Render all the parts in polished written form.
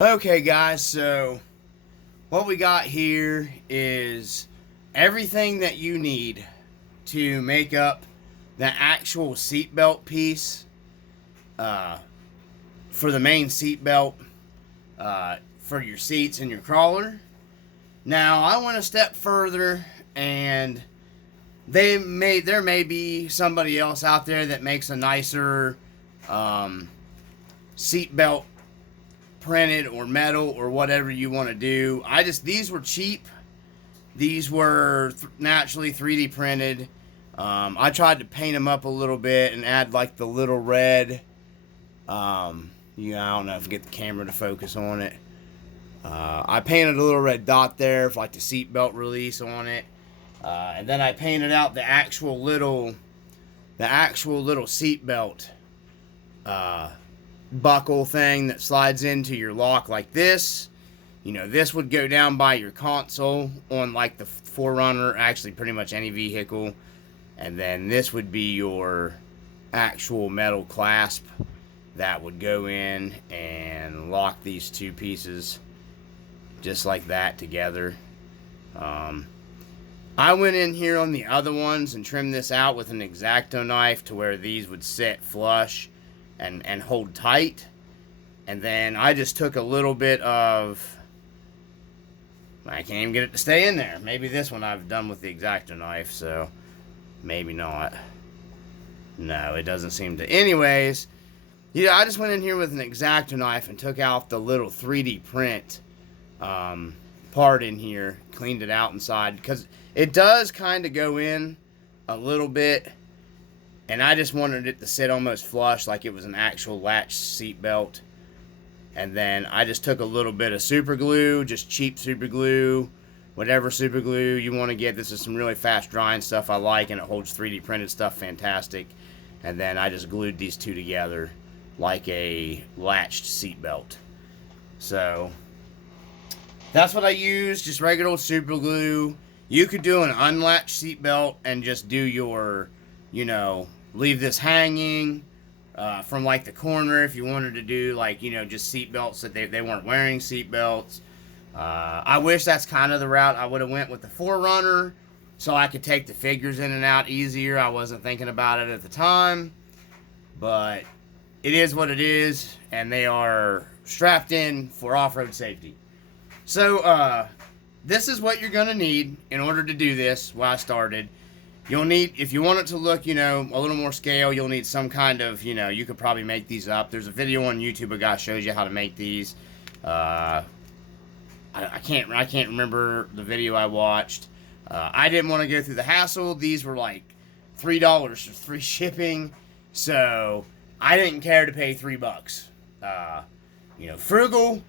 Okay, guys, so what we got here is everything that you need to make up the actual seatbelt piece uh, for the main seatbelt for your seats and your crawler. Now, I went a step further, and there may be somebody else out there that makes a nicer seatbelt printed or metal or whatever you want to do. These were cheap. These were naturally 3D printed. I tried to paint them up a little bit and add like the little red. I don't know if I get the camera to focus on it. I painted a little red dot there for like the seatbelt release on it, and then I painted out the actual little seatbelt buckle thing that slides into your lock like this. This would go down by your console on like the 4Runner, actually pretty much any vehicle. And then this would be your actual metal clasp that would go in and lock these two pieces just like that together. I went in here on the other ones and trimmed this out with an X-Acto knife to where these would sit flush and hold tight. And then I just took a little bit of, I can't even get it to stay in there. Maybe this one I've done with the X-Acto knife, so maybe not. No, it doesn't seem to. Anyways, I just went in here with an X-Acto knife and took out the little 3D print part in here, cleaned it out inside, because it does kind of go in a little bit. And I just wanted it to sit almost flush like it was an actual latch seat belt. And then I just took a little bit of super glue, just cheap super glue, whatever super glue you want to get. This is some really fast drying stuff I like, and it holds 3D printed stuff fantastic. And then I just glued these two together like a latched seat belt. So that's what I used, just regular old super glue. You could do an unlatched seat belt and just do your, leave this hanging from like the corner if you wanted to do like, just seat belts that they weren't wearing seat belts. I wish that's kind of the route I would have went with the 4Runner so I could take the figures in and out easier. I wasn't thinking about it at the time, but it is what it is, and they are strapped in for off-road safety. So this is what you're going to need in order to do this. Where I started, you'll need, if you want it to look, a little more scale, you'll need some kind of, you could probably make these up. There's a video on YouTube, a guy shows you how to make these. I can't remember the video I watched. I didn't want to go through the hassle. These were like $3 for free shipping, so I didn't care to pay $3. Frugal,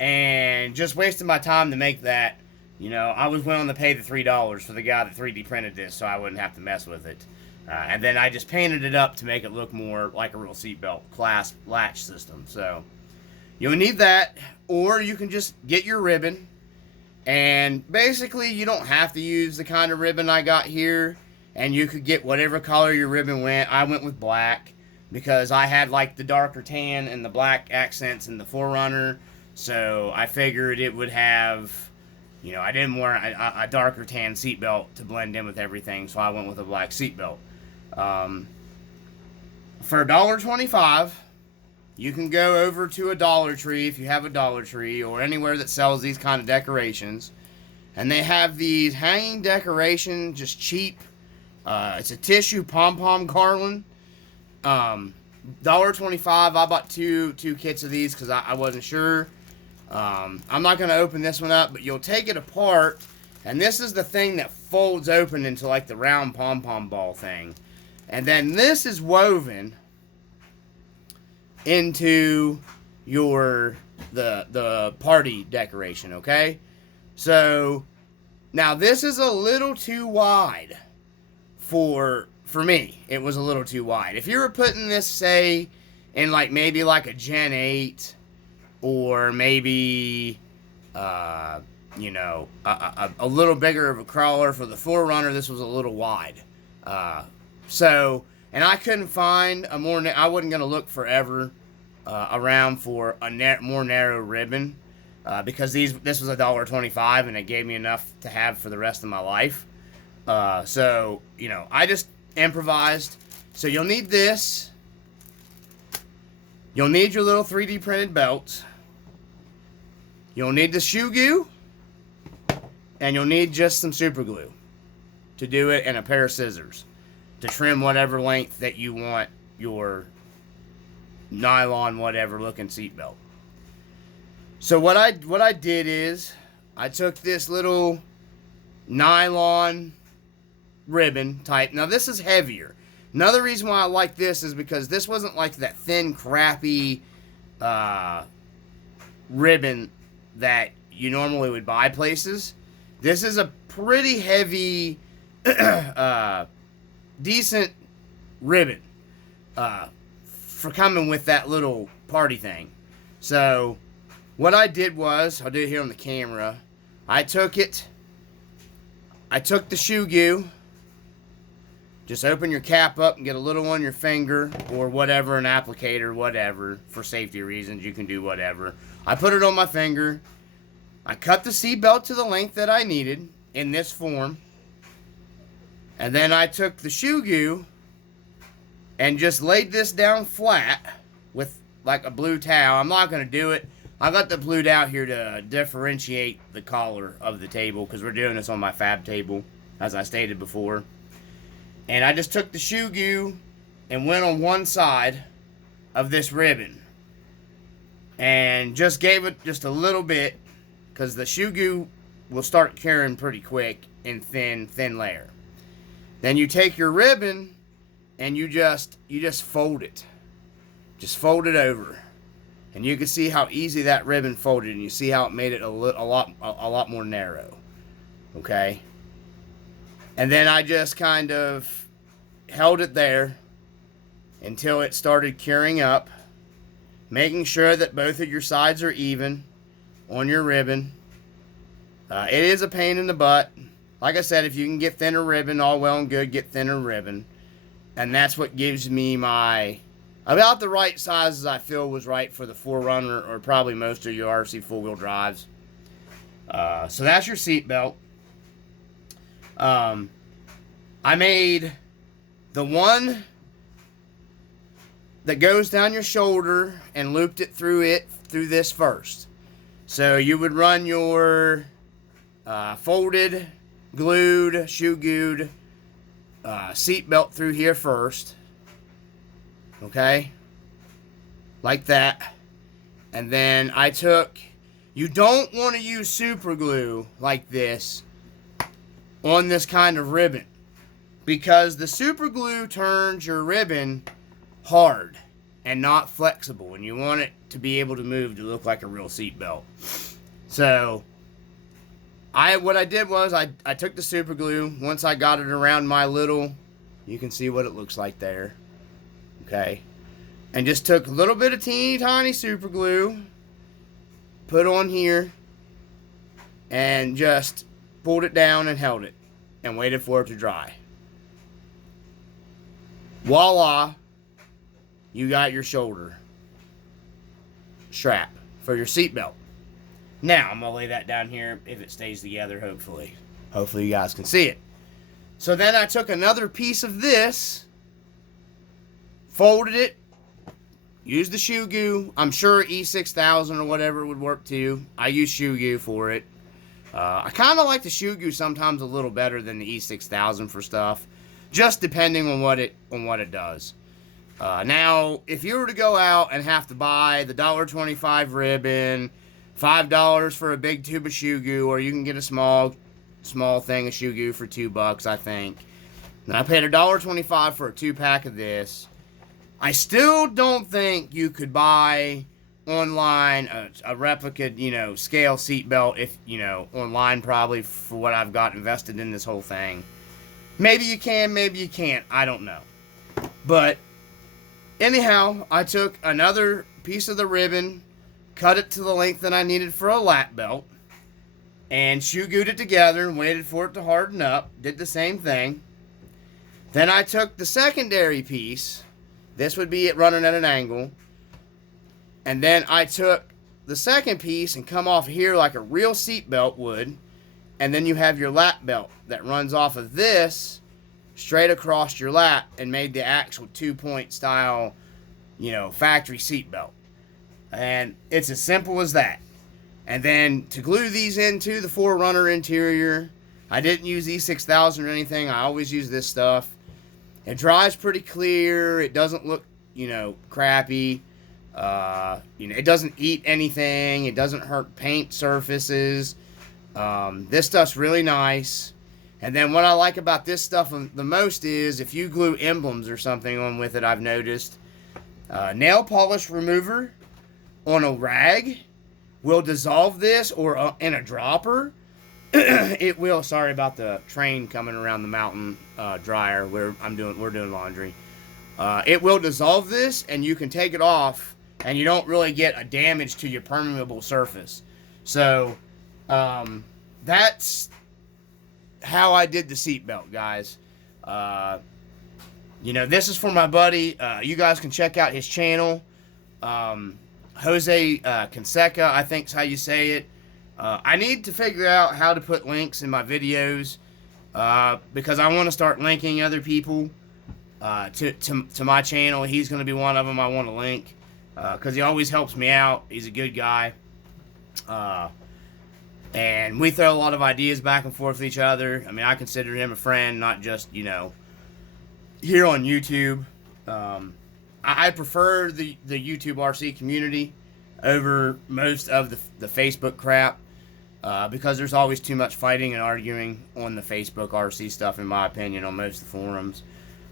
and just wasting my time to make that. I was willing to pay the $3 for the guy that 3D printed this, so I wouldn't have to mess with it. And then I just painted it up to make it look more like a real seatbelt clasp latch system. So you'll need that, or you can just get your ribbon. And basically, you don't have to use the kind of ribbon I got here, and you could get whatever color your ribbon went. I went with black because I had like the darker tan and the black accents in the 4Runner, so I figured it would have, I didn't want a darker tan seatbelt to blend in with everything, so I went with a black seatbelt. For $1.25, you can go over to a Dollar Tree if you have a Dollar Tree, or anywhere that sells these kind of decorations, and they have these hanging decoration, just cheap. It's a tissue pom-pom garland. $1.25. I bought two kits of these because I wasn't sure. I'm not going to open this one up, but you'll take it apart, and this is the thing that folds open into like the round pom-pom ball thing. And then this is woven into the party decoration, okay? So now this is a little too wide for me. It was a little too wide. If you were putting this, say, in like maybe like a Gen 8, or maybe a little bigger of a crawler for the 4Runner, this was a little wide. And I couldn't find a more, I wasn't going to look forever around for a more narrow ribbon, because this was $1.25 and it gave me enough to have for the rest of my life. So, you know, I just improvised. So you'll need this. You'll need your little 3D printed belts. You'll need the shoe goo. And you'll need just some super glue to do it, and a pair of scissors to trim whatever length that you want your nylon whatever looking seatbelt. So what I did is I took this little nylon ribbon type. Now this is heavier. Another reason why I like this is because this wasn't like that thin crappy ribbon that you normally would buy places. This is a pretty heavy decent ribbon for coming with that little party thing. So what I did was, I'll do it here on the camera, I took the shoe goo. Just open your cap up and get a little on your finger or whatever, an applicator, whatever. For safety reasons, you can do whatever. I put it on my finger. I cut the seatbelt to the length that I needed in this form. And then I took the shoe goo and just laid this down flat with like a blue towel. I'm not going to do it. I got the blued out here to differentiate the collar of the table because we're doing this on my fab table, as I stated before. And I just took the shoe goo and went on one side of this ribbon and just gave it just a little bit, because the shoe goo will start curing pretty quick in thin layer. Then you take your ribbon and you just fold it. Just fold it over. And you can see how easy that ribbon folded, and you see how it made it a lot more narrow. Okay? And then I just kind of held it there until it started curing up, making sure that both of your sides are even on your ribbon. It is a pain in the butt. Like I said, if you can get thinner ribbon, all well and good, get thinner ribbon. And that's what gives me my about the right sizes I feel was right for the 4Runner, or probably most of your RC four-wheel drives. So that's your seat belt. I made the one that goes down your shoulder and looped it through this first. So you would run your folded, glued, shoe gooed seat belt through here first. Okay? Like that. And then you don't want to use super glue like this on this kind of ribbon, because the super glue turns your ribbon hard and not flexible, and you want it to be able to move to look like a real seat belt. So what I did was I took the super glue. Once I got it around my little, you can see what it looks like there. Okay? And just took a little bit of teeny tiny super glue, put on here, and just pulled it down and held it and waited for it to dry. Voila, you got your shoulder strap for your seatbelt. Now I'm gonna lay that down here if it stays together, hopefully you guys can see it. So then I took another piece of this, folded it, used the shoe goo. I'm sure E6000 or whatever would work too. I use shoe goo for it. I kind of like the shoe goo sometimes a little better than the E6000 for stuff, just depending on what it does. Now, if you were to go out and have to buy the $1.25 ribbon, $5 for a big tube of shoe goo, or you can get a small thing of shoe goo for $2, I think. And I paid $1.25 for a 2-pack of this. I still don't think you could buy online a replica, scale seat belt, if, online probably, for what I've got invested in this whole thing. Maybe you can, maybe you can't. I don't know. But anyhow, I took another piece of the ribbon, cut it to the length that I needed for a lap belt, and shoe gooed it together and waited for it to harden up. Did the same thing. Then I took the secondary piece. This would be it running at an angle. And then I took the second piece and come off here like a real seatbelt would. And then you have your lap belt that runs off of this straight across your lap and made the actual 2-point style, factory seatbelt. And it's as simple as that. And then to glue these into the 4Runner interior, I didn't use E6000 or anything. I always use this stuff. It dries pretty clear. It doesn't look, crappy. It doesn't eat anything. It doesn't hurt paint surfaces. This stuff's really nice. And then what I like about this stuff the most is if you glue emblems or something on with it, I've noticed, nail polish remover on a rag will dissolve this, or in a dropper. It will. Sorry about the train coming around the mountain dryer where we're doing laundry. It will dissolve this, and you can take it off, and you don't really get a damage to your permeable surface. So that's how I did the seatbelt, guys. This is for my buddy. You guys can check out his channel. Jose Canseca, I think is how you say it. I need to figure out how to put links in my videos because I want to start linking other people to my channel. He's going to be one of them I want to link because he always helps me out. He's a good guy. And we throw a lot of ideas back and forth with each other. I mean, I consider him a friend, not just, here on YouTube. I prefer the YouTube RC community over most of the Facebook crap because there's always too much fighting and arguing on the Facebook RC stuff, in my opinion, on most of the forums.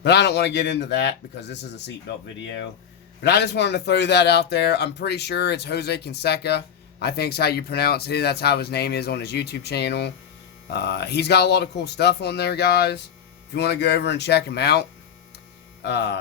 But I don't want to get into that because this is a seatbelt video. But I just wanted to throw that out there. I'm pretty sure it's Jose Canseca. I think is how you pronounce it. That's how his name is on his YouTube channel. He's got a lot of cool stuff on there, guys. If you want to go over and check him out.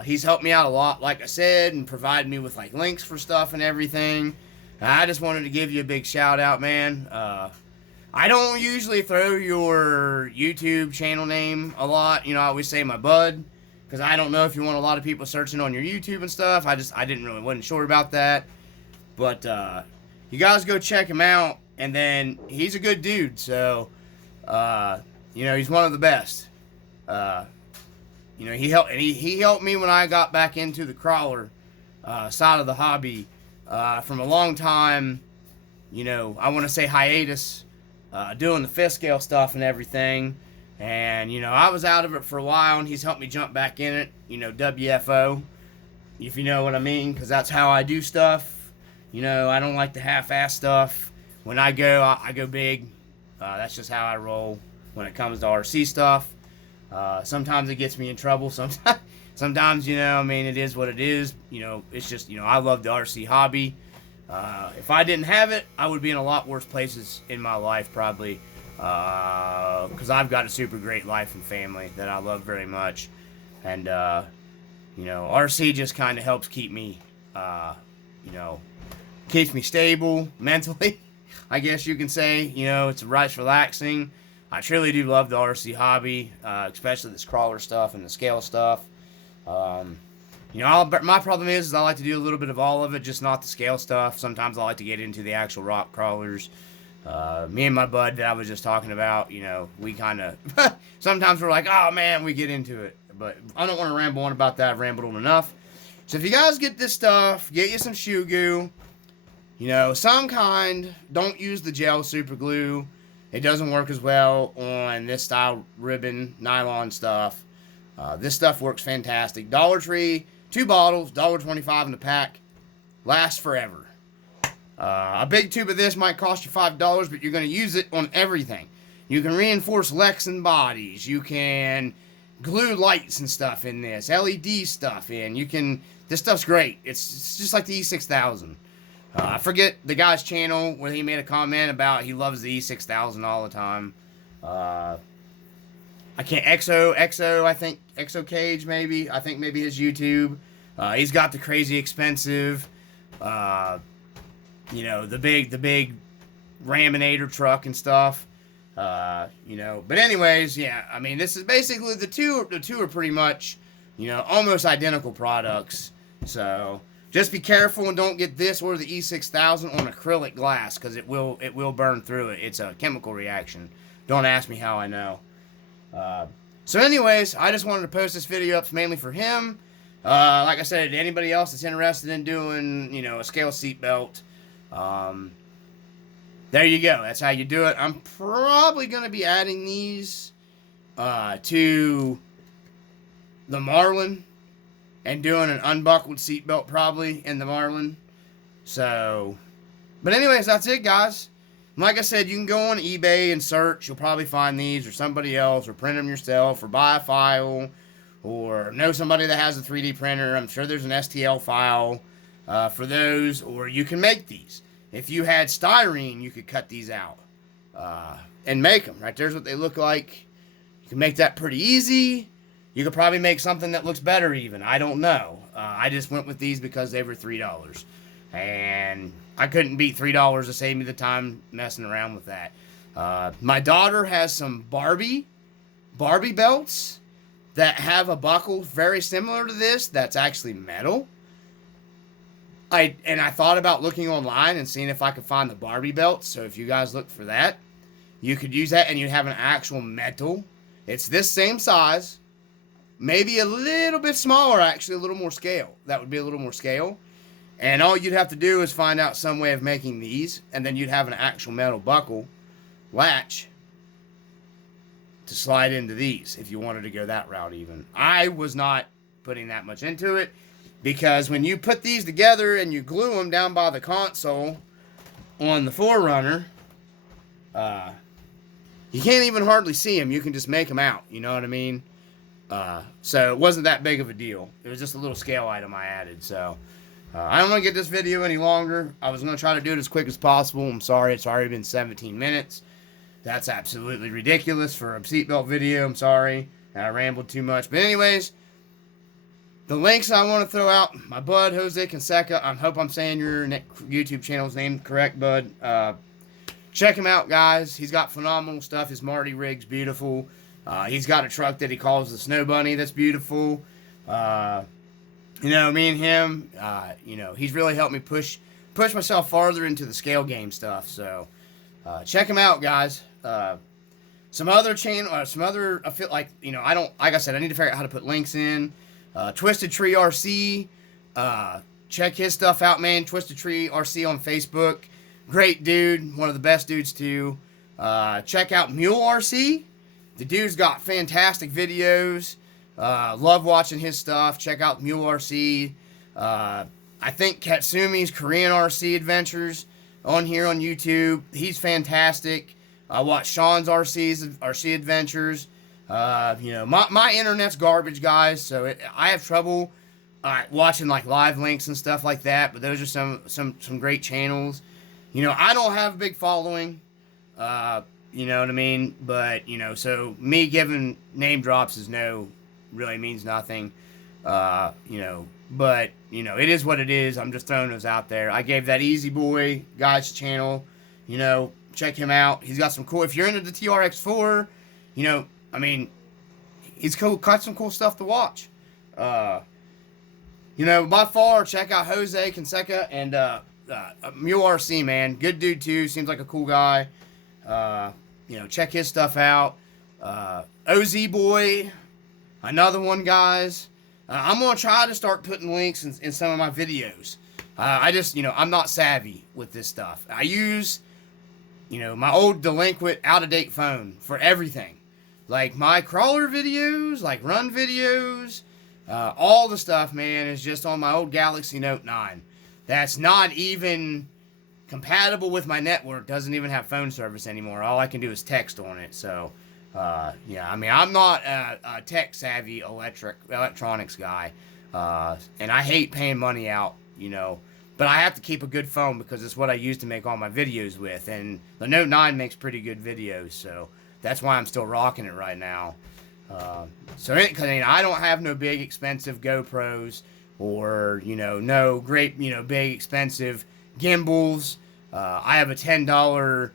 He's helped me out a lot, like I said, and provided me with links for stuff and everything. I just wanted to give you a big shout out, man. I don't usually throw your YouTube channel name a lot. I always say my bud, because I don't know if you want a lot of people searching on your YouTube and stuff. I wasn't sure about that. But you guys go check him out, and then he's a good dude. So he's one of the best. He helped me when I got back into the crawler side of the hobby from a long time. I want to say hiatus, doing the fifth scale stuff and everything. And I was out of it for a while, and he's helped me jump back in it. WFO, if you know what I mean, because that's how I do stuff. I don't like the half-ass stuff. When I go big. That's just how I roll when it comes to RC stuff. Sometimes it gets me in trouble. Sometimes, it is what it is. It's just, I love the RC hobby. If I didn't have it, I would be in a lot worse places in my life, probably. Because I've got a super great life and family that I love very much. And, RC just kind of helps keep me, keeps me stable mentally, I guess you can say. It's right relaxing. I truly do love the RC hobby, especially this crawler stuff and the scale stuff. My problem is I like to do a little bit of all of it, just not the scale stuff. Sometimes I like to get into the actual rock crawlers. Me and my bud that I was just talking about, we kind of, sometimes we're like, oh man, we get into it. But I don't want to ramble on about that. I've rambled on enough. So if you guys get this stuff, get you some shoe goo. Some kind. Don't use the gel super glue. It doesn't work as well on this style ribbon, nylon stuff. This stuff works fantastic. Dollar Tree, 2 bottles, $1.25 in the pack. Lasts forever. A big tube of this might cost you $5, but you're going to use it on everything. You can reinforce Lexan bodies. You can glue lights and stuff in this. LED stuff in. This stuff's great. It's just like the E6000. I forget the guy's channel where he made a comment about he loves the E6000 all the time. I can't, EXO, I think, EXO Cage maybe. I think maybe his YouTube. He's got the crazy expensive, the big Raminator truck and stuff. But anyways, yeah, this is basically the two are pretty much, almost identical products. So, Just be careful and don't get this or the E6000 on acrylic glass, because it will burn through it. It's a chemical reaction. Don't ask me how I know. So anyways, I just wanted to post this video up mainly for him. Like I said, anybody else that's interested in doing, a scale seatbelt, there you go. That's how you do it. I'm probably going to be adding these to the Marlin and doing an unbuckled seatbelt probably in the Marlin. So, but anyways, that's it, guys. Like I said, you can go on eBay and search. You'll probably find these or somebody else, or print them yourself, or buy a file, or know somebody that has a 3D printer. I'm sure there's an STL file for those, or you can make these. If you had styrene, you could cut these out and make them. Right there's what they look like. You can make that pretty easy. You could probably make something that looks better even. I don't know. I just went with these because they were $3. And I couldn't beat $3 to save me the time messing around with that. My daughter has some Barbie belts that have a buckle very similar to this that's actually metal. I thought about looking online and seeing if I could find the Barbie belts. So if you guys look for that, you could use that and you'd have an actual metal. It's this same size. Maybe a little bit smaller, actually, a little more scale. That would be a little more scale. And all you'd have to do is find out some way of making these, and then you'd have an actual metal buckle latch to slide into these if you wanted to go that route even. I was not putting that much into it, because when you put these together and you glue them down by the console on the 4Runner, you can't even hardly see them. You can just make them out, you know what I mean? So it wasn't that big of a deal. It was just a little scale item I added. So I don't want to get this video any longer. I was going to try to do it as quick as possible. I'm sorry, it's already been 17 minutes. That's absolutely ridiculous for a seatbelt video. I'm sorry. I rambled too much. But anyways, the links I want to throw out, my bud, Jose Canseca. I hope I'm saying your YouTube channel's name correct, bud. Check him out, guys. He's got phenomenal stuff. His Marty rig's beautiful. He's got a truck that he calls the Snow Bunny that's beautiful. Me and him, he's really helped me push myself farther into the scale game stuff. So, check him out, guys. Some other I feel like, like I said, I need to figure out how to put links in. Twisted Tree RC, check his stuff out, man. Twisted Tree RC on Facebook. Great dude. One of the best dudes, too. Check out Mule RC. The dude's got fantastic videos. Love watching his stuff. Check out Mule RC. I think Katsumi's Korean RC Adventures on here on YouTube. He's fantastic. I watch Sean's RC Adventures. My internet's garbage, guys, so I have trouble watching like live links and stuff like that. But those are some great channels. I don't have a big following. You know what I mean? But, so me giving name drops really means nothing. But, it is what it is. I'm just throwing those out there. I gave that Easy Boy guy's channel, check him out. He's got some cool, if you're into the TRX4, he's got some cool stuff to watch. By far, check out Jose Canseca and, Mule RC, man. Good dude, too. Seems like a cool guy. Check his stuff out. OZ Boy, another one, guys. I'm going to try to start putting links in some of my videos. I'm not savvy with this stuff. I use, my old delinquent, out-of-date phone for everything. Like my crawler videos, like run videos, all the stuff, man, is just on my old Galaxy Note 9. That's not even compatible with my network. Doesn't even have phone service anymore. All I can do is text on it. So, I'm not a tech-savvy electronics guy. And I hate paying money out, But I have to keep a good phone because it's what I use to make all my videos with. And the Note 9 makes pretty good videos, so that's why I'm still rocking it right now. I don't have no big expensive GoPros or, no great, big expensive gimbals. I have a $10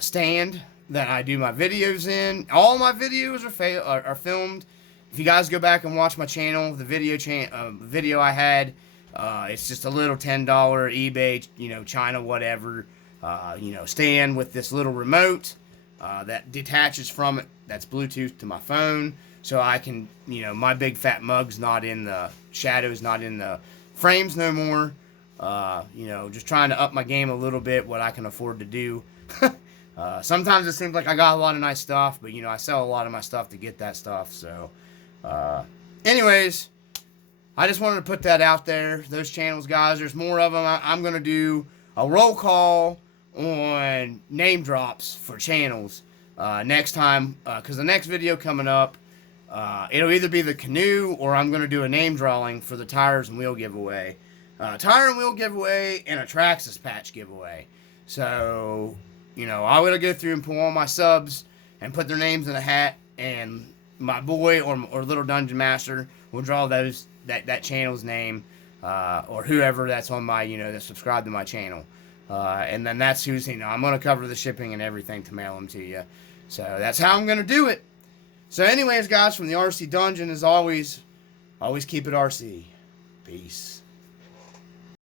stand that I do my videos in. All my videos are filmed. If you guys go back and watch my channel, the video I had It's just a little $10 eBay, China, whatever, stand with this little remote that detaches from it. That's Bluetooth to my phone. So I can, my big fat mug's not in the shadows, not in the frames no more. Just trying to up my game a little bit, what I can afford to do. Sometimes it seems like I got a lot of nice stuff, but, I sell a lot of my stuff to get that stuff. So, anyways, I just wanted to put that out there. Those channels, guys, there's more of them. I'm going to do a roll call on name drops for channels next time, because the next video coming up, it'll either be the canoe or I'm going to do a name drawing for the tires and wheel giveaway. Tire and wheel giveaway and a Traxxas patch giveaway. So, I will go through and pull all my subs and put their names in a hat, and my boy or little dungeon master will draw that channel's name, or whoever that's on my, that subscribed to my channel. And then that's who's, I'm going to cover the shipping and everything to mail them to you. So that's how I'm going to do it. So anyways, guys, from the RC Dungeon, as always keep it RC. Peace.